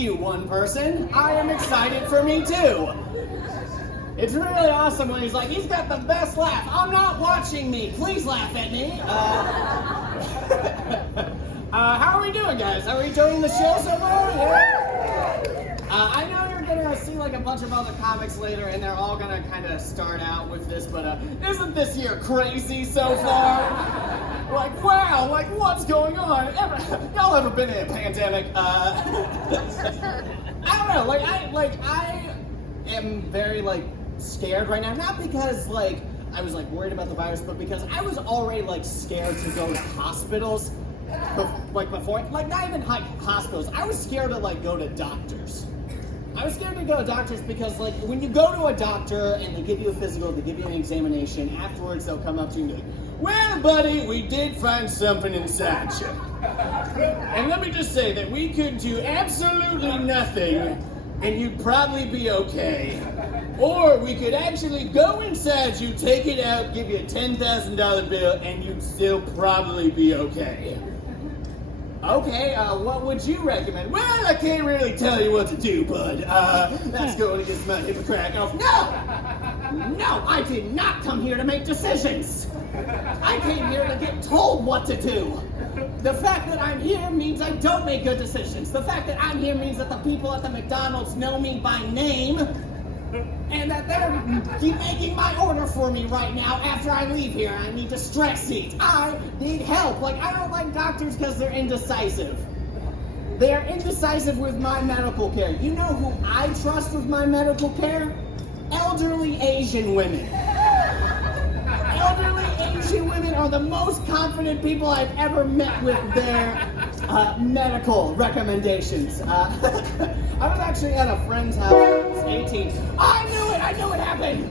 you, one person. I am excited for me too. It's really awesome when he's like, he's got the best laugh. I'm not watching me. Please laugh at me. How are we doing, guys? Are we enjoying the show so far? Yeah. I know you're gonna see like a bunch of other comics later, and they're all gonna kind of start out with this, but isn't this year crazy so far? Like, wow, like what's going on? Y'all ever been in a pandemic? I don't know. I am very scared right now. Not because I was worried about the virus, but because I was already scared to go to hospitals. Before, not even hospitals. I was scared to go to doctors. I was scared to go to doctors because when you go to a doctor and they give you a physical, they give you an examination, afterwards they'll come up to you and be like, well, buddy, we did find something inside you. And let me just say that we could do absolutely nothing and you'd probably be okay. Or we could actually go inside you, take it out, give you a $10,000 bill, and you'd still probably be okay. Okay, what would you recommend? Well, I can't really tell you what to do, bud. That's going against my Hippocratic oath. No! No, I did not come here to make decisions. I came here to get told what to do. The fact that I'm here means I don't make good decisions. The fact that I'm here means that the people at the McDonald's know me by name, and that they're making my order for me right now after I leave here. I need distress seats. I need help. I don't like doctors because they're indecisive. They're indecisive with my medical care. You know who I trust with my medical care? Elderly Asian women. Elderly Asian women are the most confident people I've ever met with their medical recommendations. I was actually at a friend's house when I was 18. I knew it! I knew it happened!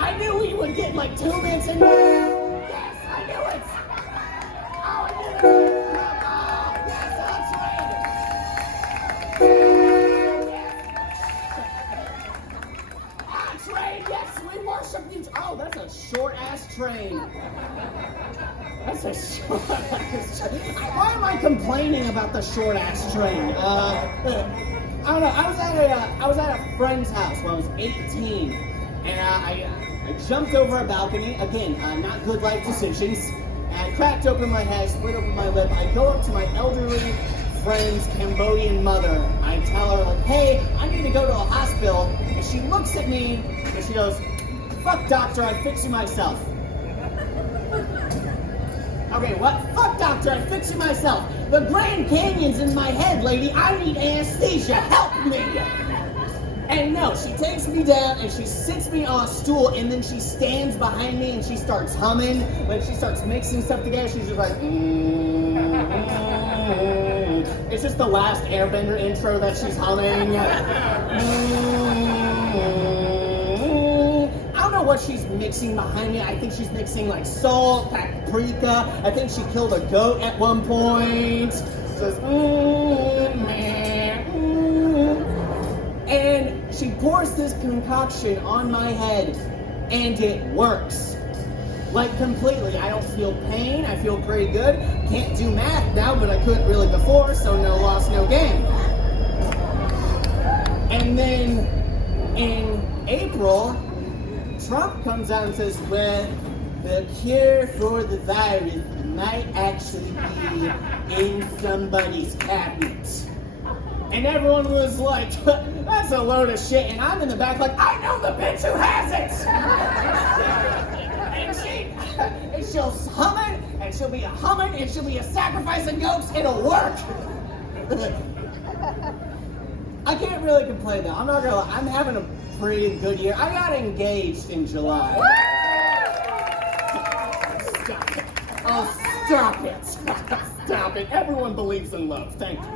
I knew we would get 2 minutes in. Yes, I knew it! Oh, I knew it! Oh, yes, that's right! Train, yes, we worship you. Oh, that's a short-ass train. That's a short-ass train. Why am I complaining about the short-ass train? I don't know. I was at a friend's house when I was 18, and I jumped over a balcony. Again, not good life decisions. And I cracked open my head, split open my lip. I go up to my elderly friend's Cambodian mother. I tell her, hey, I need to go to a hospital. And she looks at me and she goes, fuck doctor, I fix you myself. Okay, what? Fuck doctor, I fix you myself. The Grand Canyon's in my head, lady. I need anesthesia. Help me. And no, she takes me down and she sits me on a stool and then she stands behind me and she starts humming. When she starts mixing stuff together, she's just like, It's just the last Airbender intro that she's humming. I don't know what she's mixing behind me. I think she's mixing salt, paprika. I think she killed a goat at one point. Says, and she pours this concoction on my head, and it works. Completely. I don't feel pain. I feel pretty good. Can't do math now, but I couldn't really before, so no loss, no gain. And then in April, Trump comes out and says, well, the cure for the virus might actually be in somebody's cabinet. And everyone was like, that's a load of shit. And I'm in the back I know the bitch who has it. and she'll hum it, and she'll be a humming, and she'll be a sacrificing goats. It'll work. I can't really complain though. I'm not gonna lie. I'm having a pretty good year. I got engaged in July. Stop it. Oh, stop it. Stop it. Everyone believes in love. Thank you.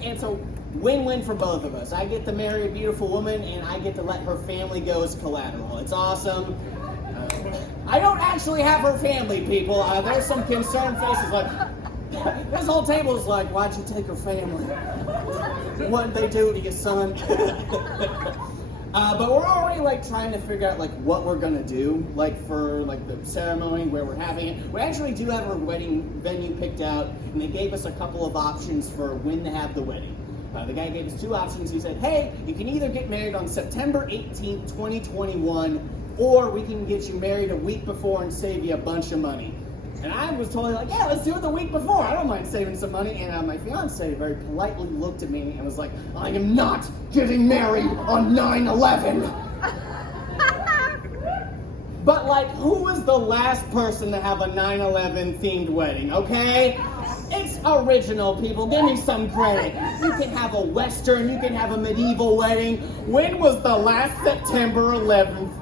It's a win-win for both of us. I get to marry a beautiful woman, and I get to let her family go as collateral. It's awesome. I don't actually have her family, people. There's some concerned faces this whole table is why'd you take her family? What did they do to your son? But we're already like trying to figure out like what we're gonna do, like for like the ceremony where we're having it. We actually do have our wedding venue picked out, and they gave us a couple of options for when to have the wedding. The guy gave us two options. He said, hey, you can either get married on September 18th, 2021, or we can get you married a week before and save you a bunch of money. And I was totally like, yeah, let's do it the week before. I don't mind saving some money. And my fiance very politely looked at me and was like, I am not getting married on 9/11. But like, who was the last person to have a 9/11 themed wedding, okay? It's original, people. Give me some credit. You can have a Western, you can have a medieval wedding. When was the last September 11th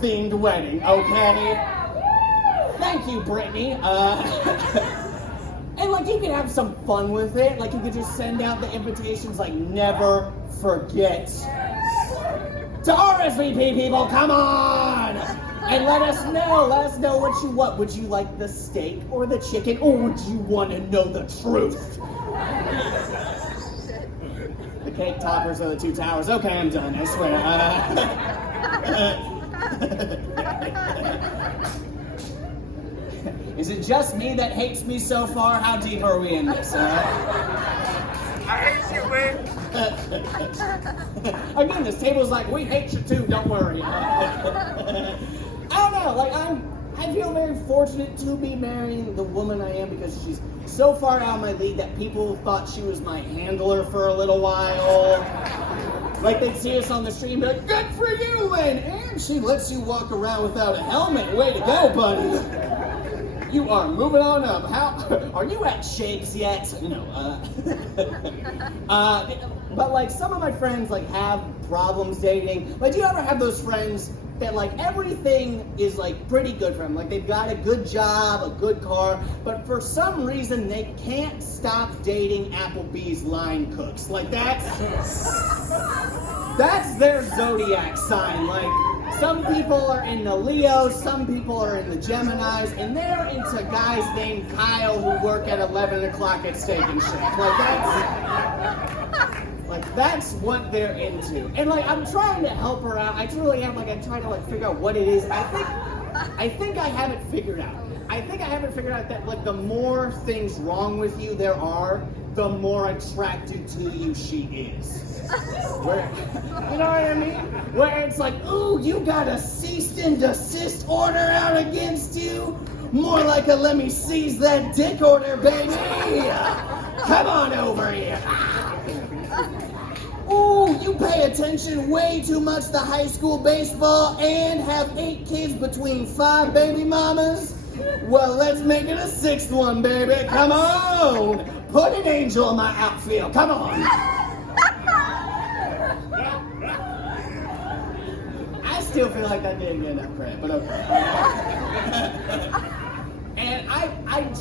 themed wedding, okay? Thank you, Brittany. And like, you can have some fun with it. Like, you could just send out the invitations, like, never forget to RSVP, people, come on! And let us know what you want. Would you like the steak or the chicken, or would you want to know the truth? The cake toppers are the two towers. Okay, I'm done, I swear. Is it just me that hates me so far? How deep are we in this? I hate you, man. Again, this table's like, we hate you too, don't worry. I don't know, like I feel very fortunate to be marrying the woman I am because she's so far out of my league that people thought she was my handler for a little while. Like, they'd see us on the street and be like, good for you, Lynn! And she lets you walk around without a helmet. Way to go, buddy! You are moving on up. How are you at Shakes yet? No. But like, some of my friends like have problems dating. Like, do you ever have those friends that like everything is like pretty good for them? Like, they've got a good job, a good car, but for some reason they can't stop dating Applebee's line cooks. Like, that's their zodiac sign. Like, some people are in the Leos, some people are in the Geminis, and they're into guys named Kyle who work at 11 o'clock at Steak and Shake. Like, that's what they're into. And like, I'm trying to help her out. I truly am. Like, I'm trying to like figure out what it is. I think I have it figured out. I think I have it figured out that like the more things wrong with you there are, the more attracted to you she is. Where, you know what I mean? Where it's like, ooh, you got a cease and desist order out against you? More like a let me seize that dick order, baby. Come on over here. Ooh, you pay attention way too much to high school baseball and have 8 kids between 5 baby mamas? Well, let's make it a 6th one, baby. Come on. Put an angel in my outfield. Come on. I still feel like that didn't get enough credit, but okay. And I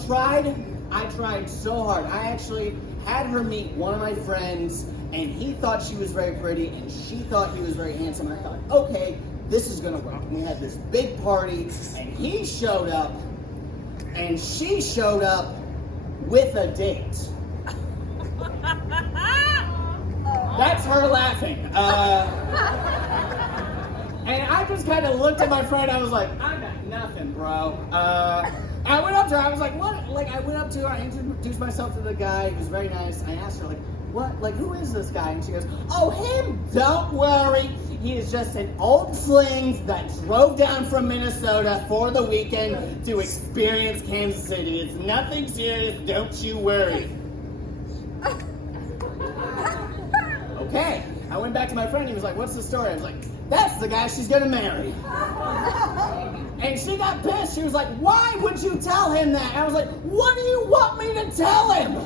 tried so hard. I actually had her meet one of my friends, and he thought she was very pretty, and she thought he was very handsome. And I thought, okay, this is gonna work. And we had this big party, and he showed up, and she showed up with a date. That's her laughing. And I just kind of looked at my friend. I was like, I got nothing, bro. I went up to her. I was like, what? Like, I went up to her. I introduced myself to the guy. He was very nice. I asked her, like, what? Like, who is this guy? And she goes, oh, him. Don't worry. He is just an old sling that drove down from Minnesota for the weekend to experience Kansas City. It's nothing serious. Don't you worry. Okay. I went back to my friend. He was like, what's the story? I was like, that's the guy she's gonna marry. And she got pissed. She was like, why would you tell him that? I was like, what do you want me to tell him?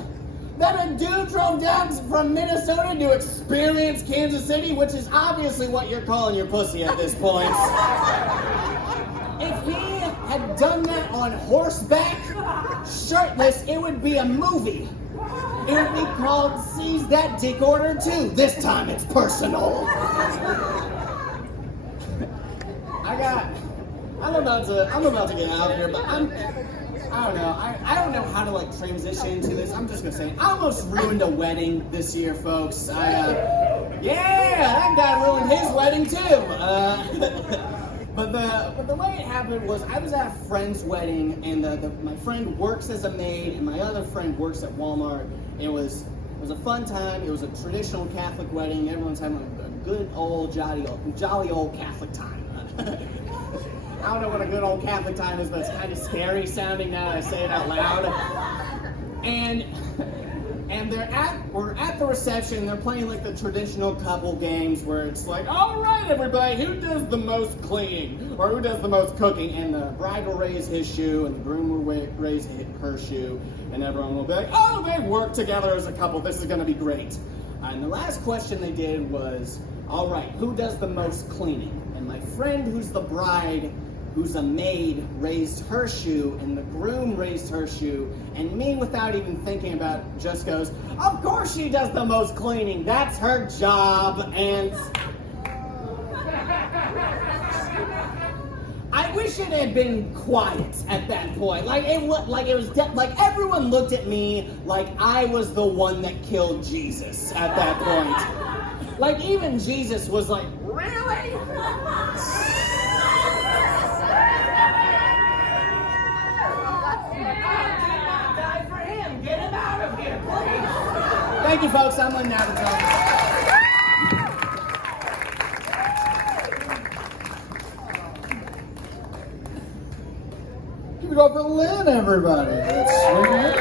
That a dude drove down from Minnesota to experience Kansas City, which is obviously what you're calling your pussy at this point. If he had done that on horseback, shirtless, it would be a movie. It would be called Seize That Dick Order 2. This time it's personal. I'm about to get out of here, but I don't know. I don't know how to like transition into this. I'm just gonna say I almost ruined a wedding this year, folks. Yeah, that guy ruined his wedding too. But the way it happened was I was at a friend's wedding, and my friend works as a maid, and my other friend works at Walmart. It was a fun time. It was a traditional Catholic wedding. Everyone's having a good old jolly old Catholic time. I don't know what a good old Catholic time is, but it's kind of scary sounding now that I say it out loud. And we're at the reception. They're playing like the traditional couple games where it's like, all right, everybody, who does the most cleaning or who does the most cooking? And the bride will raise his shoe, and the groom will raise her shoe, and everyone will be like, oh, they work together as a couple. This is going to be great. And the last question they did was, all right, who does the most cleaning? And my friend, who's the bride, who's a maid, raised her shoe, and the groom raised her shoe, and me, without even thinking about it, just goes, of course she does the most cleaning, that's her job. And I wish it had been quiet at that point. Like everyone looked at me like I was the one that killed Jesus at that point. Like even Jesus was like, really? Thank you, folks. I'm Lynn Navitone. Give it up for Lynn, everybody. Let's swing it.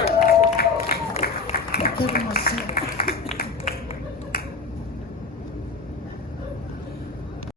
Give him a seat.